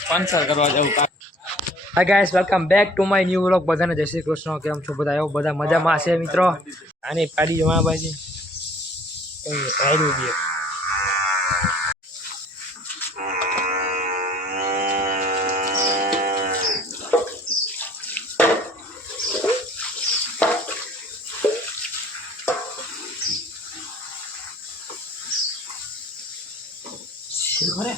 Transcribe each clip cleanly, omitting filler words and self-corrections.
Sponsor કરવા જવું. Hi guys, welcome back to my new vlog. બધાને જય શ્રી કૃષ્ણ. કેમ છો બધા? આવો બધા મજામાં છે મિત્રો. આની પાડી જવા બાજી આયરું ગયો. ઘરે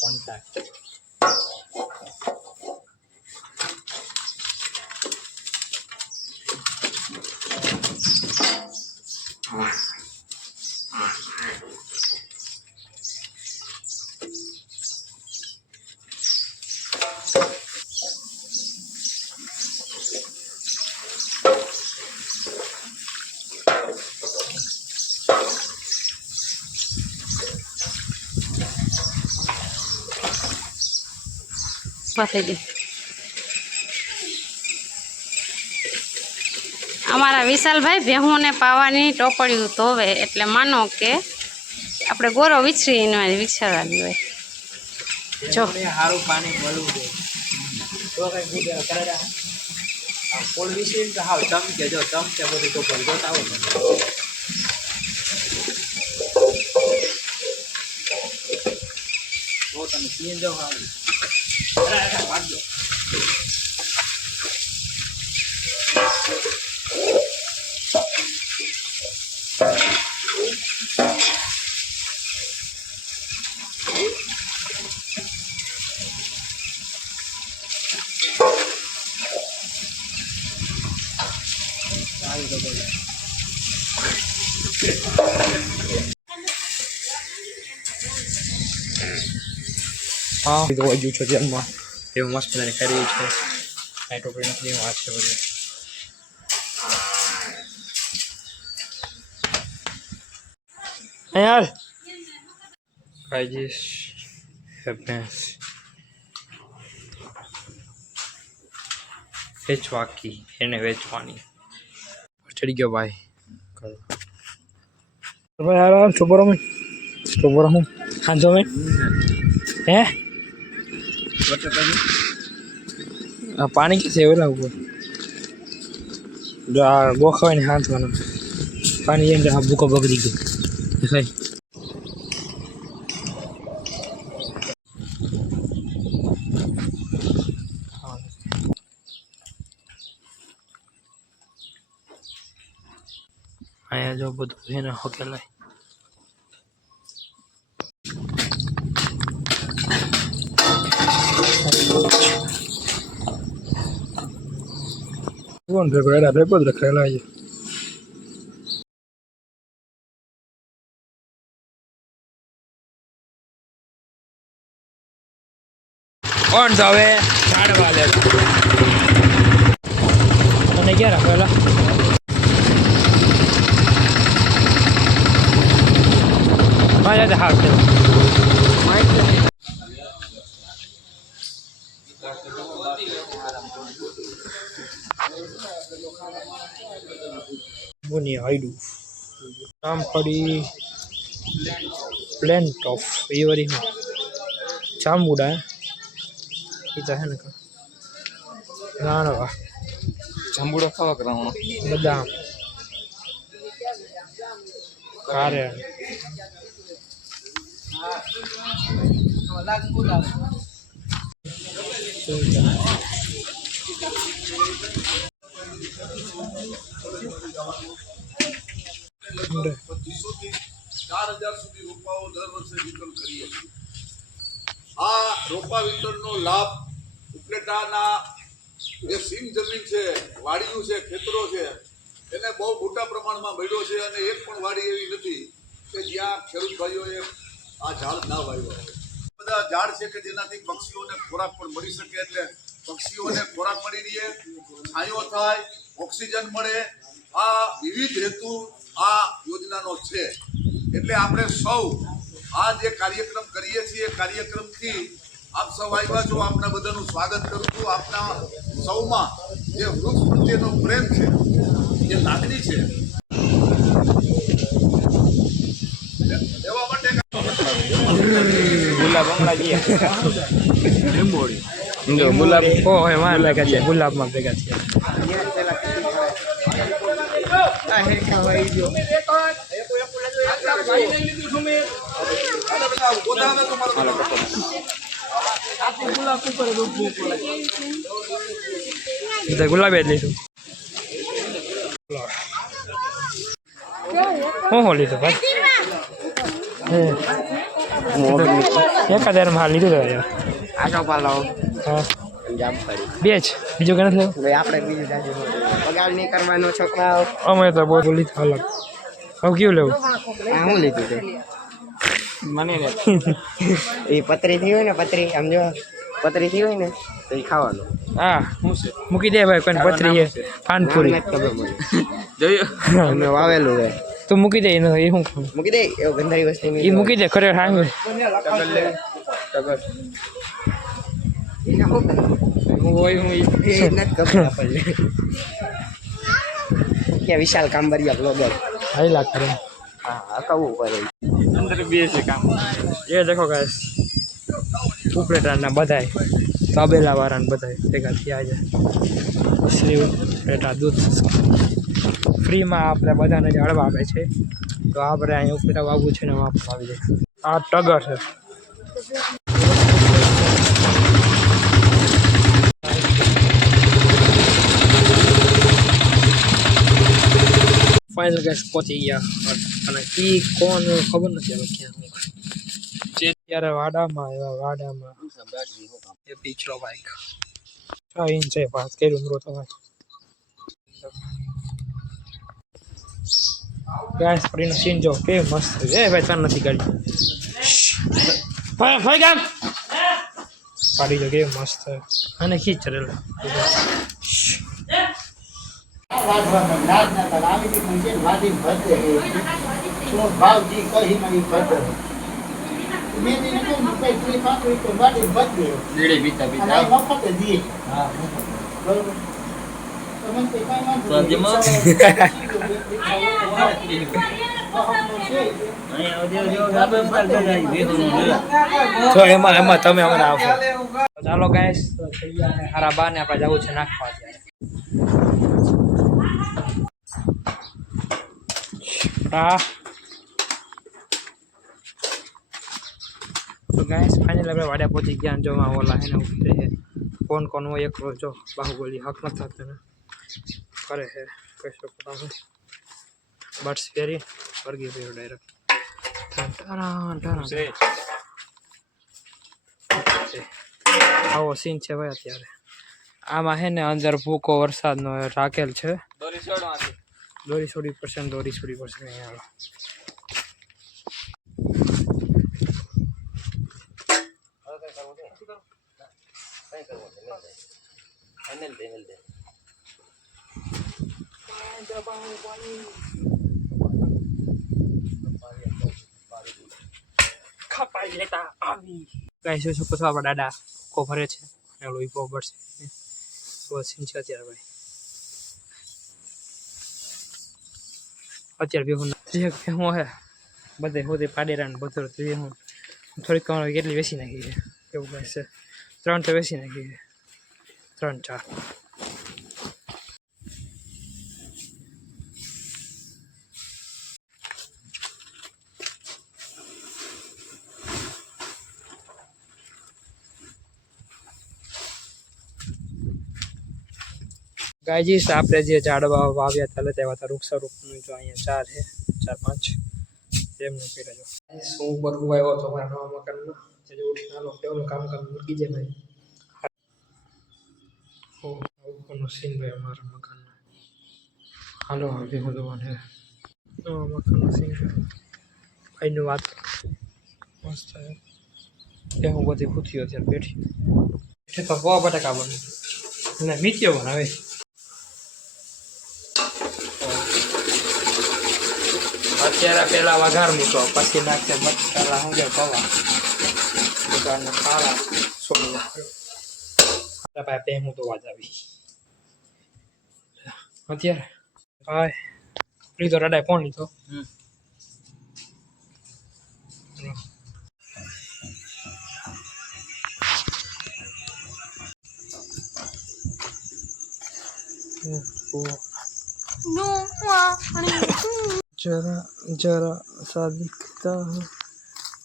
કોન્ટેક્ટ અમાरा विशाल भाई भेहू ने पावानी टोपड़ियों धोवे एटले मानो के आपणे गोरो विछरीने विछरवानी होय जो हारू पानी મળવું છે તો કઈ ગુડ કરેડા આ પોલ વિશે તો હાવ ચમકે જો ચમકે બધું તો ભલ જોતા આવો તો તમે પીન જો હાવ અરે ભાગજો हाँ तो वही जो जन्म ये मस्त मैंने खरी है नाइट ऑपरेट नहीं आज से बजे यार प्राइजेस हैप्पीनेस वेचवाकी એને વેચવાની ચડી ગયો ભાઈ ભાઈ યાર સુપર હું ખાંજો મે હે पानी की सेवा लागू जो गोखा ने हाथ वाला पानी ये जहाँ बुको बगड़ी गई दिखाई आया जो बुद्ध है ना होके लाई कौन से कोई रात पे रखेला है कौन सा है झाड़ वाले तने क्या रखेला माया दे हाथ से माइक बुनी हाइडू नाम पड़ी प्लेंट ऑफ ये वाली हूँ चामुड़ा है इधर है ना ना ना वाह જાંબુડો ખાવા કરાવવાનો बदाम कारे रोपा वितरण लाभ उपलेटाना जे सीम जमीन है वाड़ियों से खेतरों से એને બહુ મોટા પ્રમાણમાં મળ્યો છે અને એક પણ વાડી એવી નથી કે જ્યાં ખેડૂત ભાઈઓએ આ ઝાડ ના વાવ્યો હોય. બધા ઝાડ છે કે જેનાથી પક્ષીઓને ખોરાક પણ મળી શકે એટલે પક્ષીઓને ખોરાક મળી રહે, છાંયો થાય, ઓક્સિજન મળે. આ વિવિધ હેતુ આ યોજનાનો છે. એટલે આપણે સૌ આ જે કાર્યક્રમ કરીએ છીએ કાર્યક્રમથી આપ સૌ આવ્યા છો, આપના બધાનું સ્વાગત કરું છું. આપના સૌમાં જે વૃક્ષ પ્રત્યેનો પ્રેમ છે, જે લાગણી છે, એવા માટે ગુલાબ હમણાં જઈએ જો ગુલાબ ઓય માર લાગે છે ગુલાબમાં ભેગા છે ગુલાબ જ લીધું હું લીધું ભાઈ એકાદ માં લીધું યાર આટો પાલો હા જામફળી બે જ બીજું કઈ નથી ભાઈ આપણે બીજું જાજુ બગાડ નહીં કરવાનો છોકરાઓ અમે તો બહુ લીધું અલગ હવે કેવું લેવું આ શું લીધું તે મને એ પતરી થઈ હોય ને પતરી સમજો પતરી થઈ હોય ને તો એ ખાવાનું હા મૂકી દે ભાઈ કોઈ પથરી છે પાનપુરી નામ નથી ખબર મને જોયું અમે વાવેલું છે તો મૂકી દે એ શું મૂકી દે એવું ગંધારી વસ્તુ એ મૂકી દે ખરે હા એને શું કરે? એ નથી ખબર આપણને ક્યાં વિશાલ કાંબરિયા બ્લોગર હાઈલા કરે હા કહવું પડે અંદર બે છે કામ એ દેખો ગાઈસ ઉપલેટાના બધાય તબેલા વાળાને બધાય ભેગા થયા છે શ્રી ઉપલેટા દૂધ ફ્રીમાં આપણે બધાને જ હળવા આપે છે તો આપણે અહીંયા ઉપલેટા વાવવું છે ને વાપસ આવી જાય આ ટગર છે ફાઇનલ ગેસ પહોંચી ગયા અને કી કોણ ખબર નથી હવે ક્યાં હું જે ત્યારે વાડામાં આવ્યા વાડામાં એ પીછલો બાઈક 6 ઇંચ છે પાસ કે ઉમરો તો ભાઈ ગેસ પડીનો સીન જો કે મસ્ત છે એ ભાઈ ચાલ નથી ગાડી ભાઈ ગામ પાડી જો કે મસ્ત અને ખીચ ચડેલ બીડી પીતા પીતા તો એમાં તમે અમને આવશો ચાલો ગાઈસ હારા બા ને આપણે જવું છે નાખવા તો ગાઈસ ફાઇનલ આપણે વાડિયા પહોંચી ગયા જો માં ઓલા એને ઉભી છે કોણ કોણ હોય એક જો બાહુબલી હક નથી થતો ને કરે છે કહી શકો તમે બટ્સ પહેરી વર્ગી પહેરો ડાયરેક્ટ આવો સીન છે ભાઈ અત્યારે આમાં હે ને અંદર ભૂકો વરસાદનો રાખેલ છે દોરી છોડી પડશે અહીંયા ખપાઈ લેતા આવી ગાઈસ શું પૂછો આપણા દાદા કો ભરે છે એલો ઈપો બળશે તો સીન છે અત્યારે ભાઈ અત્યારે બી હું હે બધે હોદે પાડેરા ને બધું હું થોડીક કમાણી કેટલી વેચી નાખી છે એવું કહે છે 3 તો વેચી નાખી છે 3-4 ગાયજીસ આપણે જે ઝાડવા વાવ્યા હતા તેવા હતા વૃક્ષારોપણનું જો અહીંયા 4 છે 4-5 એમનું પેલા જો શું બધું આવ્યો હતો મારા નવા મકાનમાં જે ઉઠીને આલો તેનું કામ મૂકી જાય ભાઈ આવું સીન ભાઈ અમારા મકાનમાં હાલો હવે હું જોવાનું નવા મકાનનું સીન ભાઈનું વાત મસ્ત છે હું બધી ખુશીઓ અત્યારે બેઠી એટલે તો બહુ બટાકા બને અને મીઠીઓ બનાવે અત્યારે પેલા વઘાર મૂકો પછી નાખશે મસાલા હું કે પવા વઘારના ખારા ભાઈ બે હું તો વાત આવી અત્યારે હાય લીધો રડાય ફોન લીધો जरा जरा सा दिखता है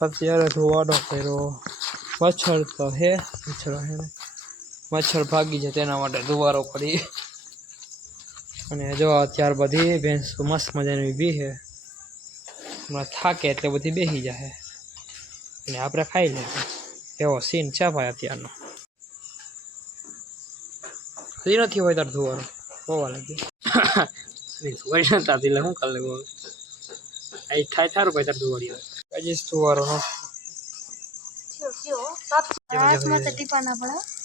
અત્યારે ધોવાડો કર્યો મચ્છર તો હે મચ્છર ભાગી જાય તેના માટે ધોવારો કરી અને જો અત્યાર બધી ભેંસ મસ્ત મજાની બી છે હમણાં થાકે એટલે બધી બેસી જાય અને આપણે ખાઈ લે એવો સીન છે ભાઈ અત્યારનો હજી નથી હોય તાર ધોવાનો હોવા લાગે ધોવાડી નતા એટલે શું કરી લેવું આ થાય સારું ભાઈ તાર ધોવાડી હજી ધોવાનો હાથમાં તો ટીપા ના પડે